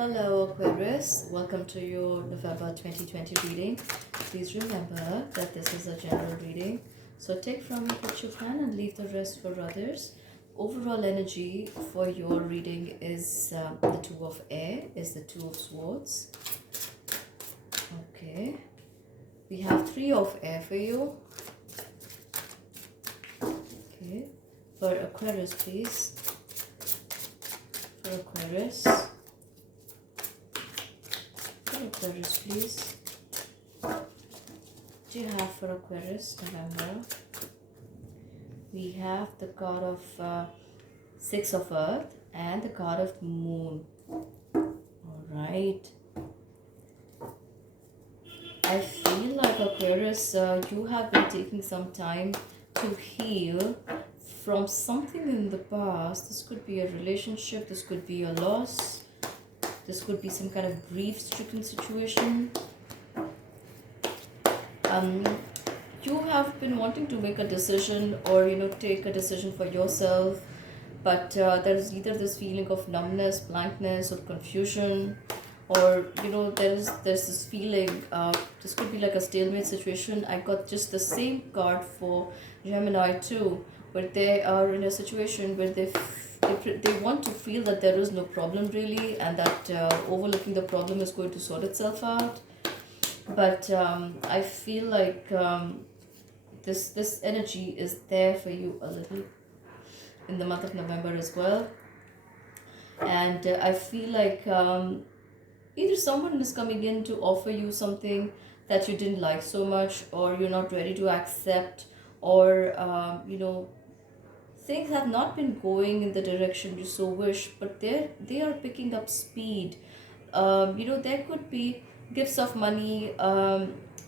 Hello Aquarius, welcome to your November 2020 reading. Please remember that this is a general reading, so take from it what you can and leave the rest for others. Overall energy for your reading is the Two of Air, is the Two of Swords. Okay, we have Three of Air for you. Okay, for Aquarius please. For Aquarius. Aquarius, please. What do you have for Aquarius, November? We have the card of Six of Earth and the card of Moon. Alright. I feel like Aquarius, you have been taking some time to heal from something in the past. This could be a relationship, this could be a loss. This could be some kind of grief-stricken situation. You have been wanting to make a decision or, take a decision for yourself. But there's either this feeling of numbness, blankness, or confusion. Or, there's this feeling, this could be like a stalemate situation. I got just the same card for Gemini too, where they are in a situation where they want to feel that there is no problem really, and that overlooking the problem is going to sort itself out. But I feel like this energy is there for you a little in the month of November as well. And I feel like either someone is coming in to offer you something that you didn't like so much, or you're not ready to accept, or things have not been going in the direction you so wish, but they are picking up speed. There could be gifts of money,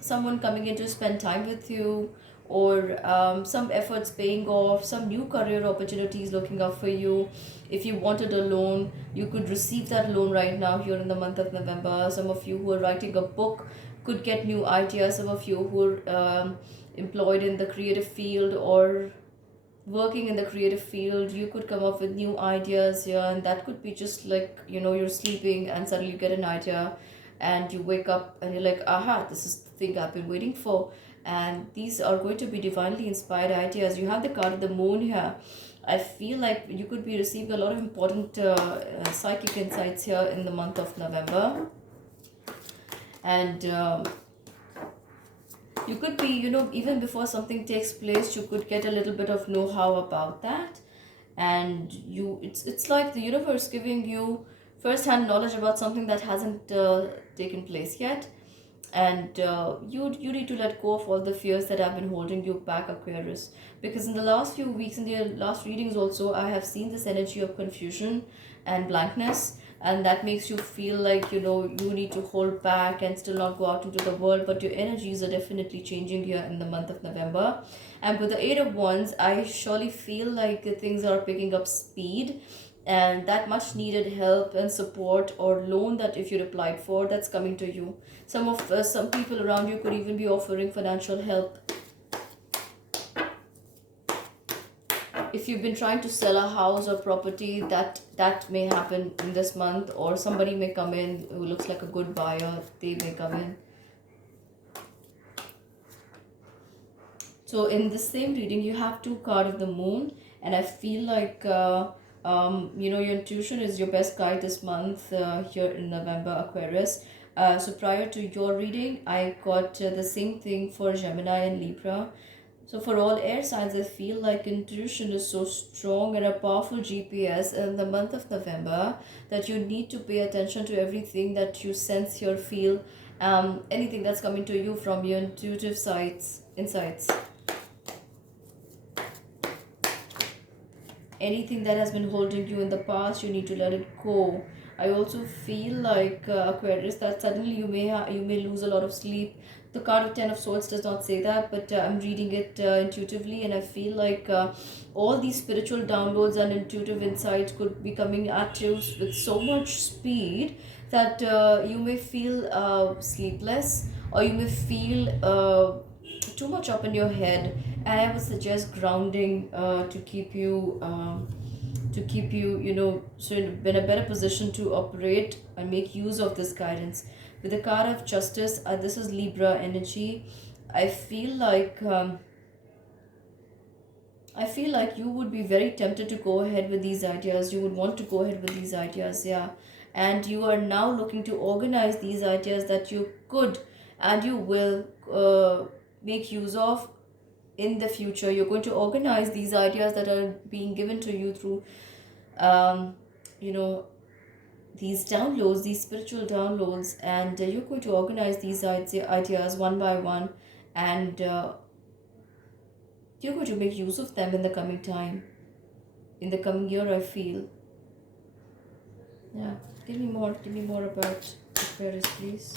someone coming in to spend time with you, or some efforts paying off, some new career opportunities looking up for you. If you wanted a loan, you could receive that loan right now here in the month of November. Some of you who are writing a book could get new ideas. Some of you who are employed in the creative field or working in the creative field, you could come up with new ideas here, and that could be just like, you're sleeping and suddenly you get an idea and you wake up and you're like, aha, this is the thing I've been waiting for. And these are going to be divinely inspired ideas. You have the card of the Moon here. I feel like you could be receiving a lot of important psychic insights here in the month of November. And you could be, even before something takes place, you could get a little bit of know-how about that. And it's like the universe giving you first-hand knowledge about something that hasn't taken place yet. And you need to let go of all the fears that have been holding you back, Aquarius, because in the last few weeks, in the last readings also, I have seen this energy of confusion and blankness, and that makes you feel like, you need to hold back and still not go out into the world. But your energies are definitely changing here in the month of November. And with the Eight of Wands, I surely feel like things are picking up speed, and that much needed help and support or loan that if you applied for, that's coming to you. Some people around you could even be offering financial help. If you've been trying to sell a house or property, that may happen in this month, or somebody may come in who looks like a good buyer, they may come in. So in the same reading, you have two cards of the Moon, and I feel like your intuition is your best guide this month here in November, Aquarius. So prior to your reading, I got the same thing for Gemini and Libra. So for all air signs, I feel like intuition is so strong and a powerful GPS in the month of November that you need to pay attention to everything that you sense, hear, feel, anything that's coming to you from your intuitive insights. Anything that has been holding you in the past, you need to let it go. I also feel like Aquarius, that suddenly you may lose a lot of sleep. The card of Ten of Swords does not say that, but I'm reading it intuitively, and I feel like all these spiritual downloads and intuitive insights could be coming at you with so much speed that you may feel sleepless, or you may feel too much up in your head. And I would suggest grounding to keep you to keep you, so in a better position to operate and make use of this guidance. With the card of justice, this is Libra energy. I feel like you would be very tempted to go ahead with these ideas. You would want to go ahead with these ideas, yeah. And you are now looking to organize these ideas that you could and you will make use of in the future. You're going to organize these ideas that are being given to you through, um, you know, these downloads, these spiritual downloads, and you're going to organize these ideas one by one, and you're going to make use of them in the coming time, in the coming year, I feel. Yeah, give me more about Aquarius, please.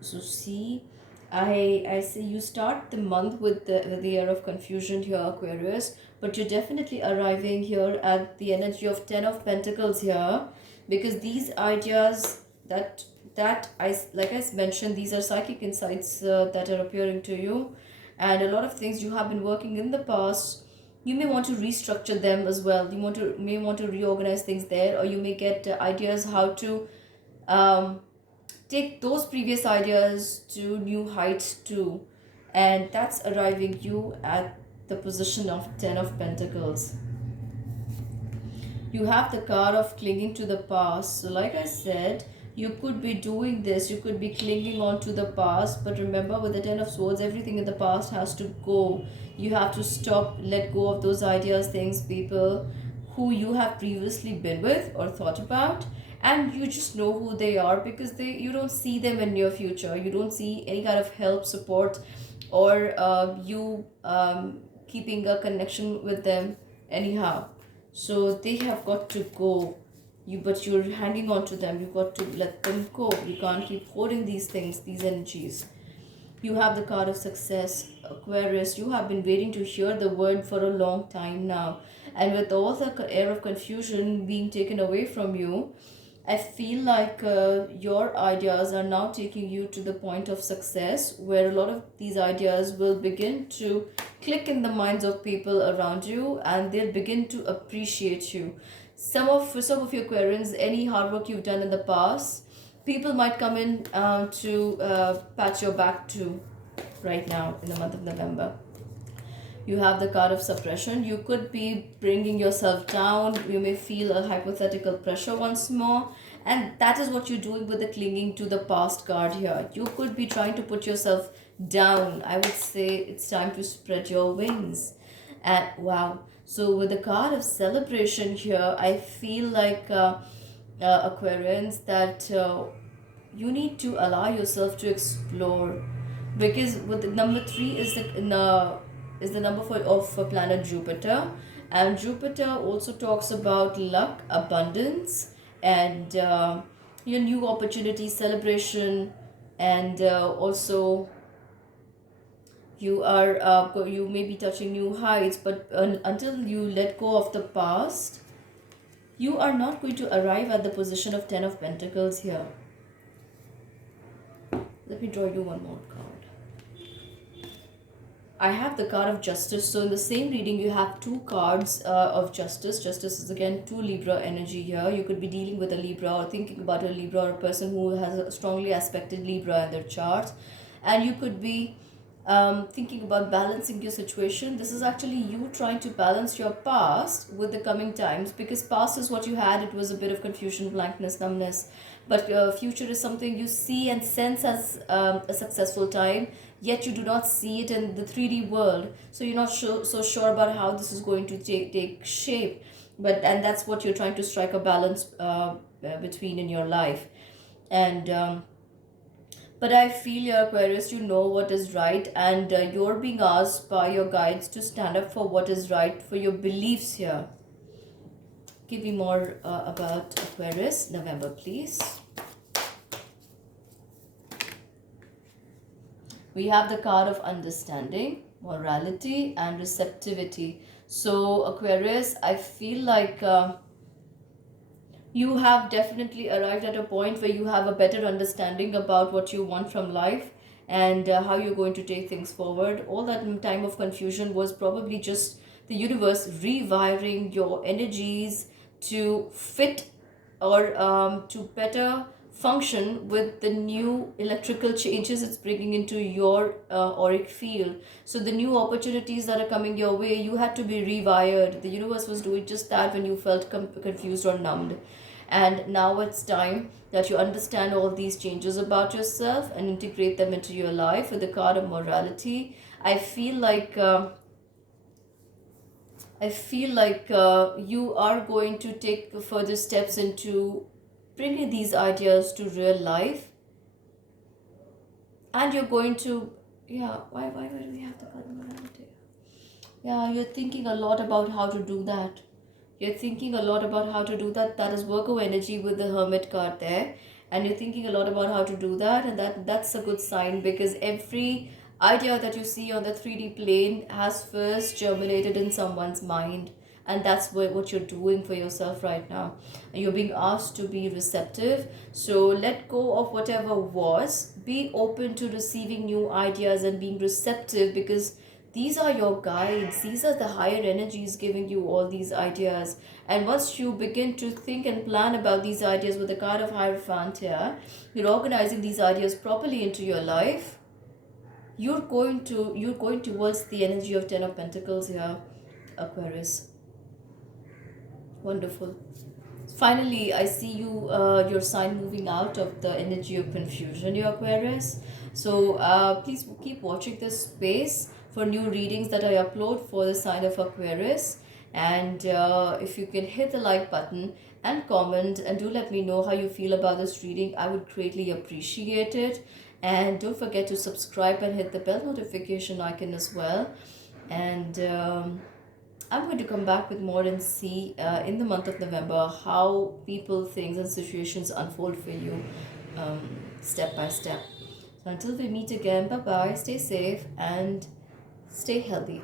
So see, I say you start the month with the year of confusion here, Aquarius, but you're definitely arriving here at the energy of Ten of Pentacles here, because these ideas that like I mentioned, these are psychic insights that are appearing to you, and a lot of things you have been working in the past. You may want to restructure them as well. You may want to reorganize things there, or you may get ideas how to um, take those previous ideas to new heights too, and that's arriving you at the position of Ten of Pentacles. You have the card of clinging to the past. So like I said, you could be doing this, you could be clinging on to the past, but remember, with the Ten of Swords, everything in the past has to go. You have to stop, let go of those ideas, things, people who you have previously been with or thought about, and you just know who they are, because you don't see them in your future. You don't see any kind of help, support, or you keeping a connection with them anyhow. So they have got to go. But you're hanging on to them. You've got to let them go. You can't keep holding these things, these energies. You have the card of success, Aquarius. You have been waiting to hear the word for a long time now. And with all the air of confusion being taken away from you, I feel like your ideas are now taking you to the point of success, where a lot of these ideas will begin to click in the minds of people around you, and they'll begin to appreciate you. For some of your Aquarians, any hard work you've done in the past, people might come in to pat your back to right now in the month of November. You have the card of suppression. You could be bringing yourself down. You may feel a hypothetical pressure once more. And that is what you're doing with the clinging to the past card here. You could be trying to put yourself down. I would say it's time to spread your wings. And wow. So with the card of celebration here, I feel like Aquarians, that you need to allow yourself to explore, because with the number three is the number of planet Jupiter, and Jupiter also talks about luck, abundance, and your new opportunities, celebration, and also you may be touching new heights, but until you let go of the past, you are not going to arrive at the position of Ten of Pentacles here. Let me draw you one more card. I have the card of justice. So in the same reading, you have two cards of justice. Justice is again two Libra energy here. You could be dealing with a Libra, or thinking about a Libra, or a person who has a strongly aspected Libra in their charts. And you could be thinking about balancing your situation. This is actually you trying to balance your past with the coming times, because past is what you had. It was a bit of confusion, blankness, numbness. But future is something you see and sense as a successful time, yet you do not see it in the 3D world. So you're not so sure about how this is going to take shape. And that's what you're trying to strike a balance between in your life. And but I feel, your Aquarius, you know what is right, and you're being asked by your guides to stand up for what is right, for your beliefs here. Give me more about Aquarius, November, please. We have the card of understanding, morality, and receptivity. So Aquarius, I feel like you have definitely arrived at a point where you have a better understanding about what you want from life, and how you're going to take things forward. All that time of confusion was probably just the universe rewiring your energies to fit or to better function with the new electrical changes it's bringing into your auric field. So the new opportunities that are coming your way, you had to be rewired. The universe was doing just that when you felt confused or numbed. And now it's time that you understand all these changes about yourself and integrate them into your life. With the card of morality, I feel like you are going to take further steps into bringing these ideas to real life, and you're going to, yeah. Why do we have the card of morality? Yeah, you're thinking a lot about how to do that. You're thinking a lot about how to do that. That is Virgo energy with the Hermit card there. And you're thinking a lot about how to do that. And that's a good sign, because every idea that you see on the 3D plane has first germinated in someone's mind. And that's what you're doing for yourself right now. And you're being asked to be receptive. So let go of whatever was. Be open to receiving new ideas and being receptive, because these are your guides. These are the higher energies giving you all these ideas. And once you begin to think and plan about these ideas with the card of Hierophant here, you're organizing these ideas properly into your life. You're going towards the energy of 10 of Pentacles here, Aquarius. Wonderful. Finally, I see your sign moving out of the energy of confusion, your Aquarius. So please keep watching this space for new readings that I upload for the sign of Aquarius. And if you can hit the like button and comment, and do let me know how you feel about this reading, I would greatly appreciate it. And don't forget to subscribe and hit the bell notification icon as well. And I'm going to come back with more and see in the month of November how people, things, and situations unfold for you, step by step. So until we meet again, bye bye, stay safe and stay healthy.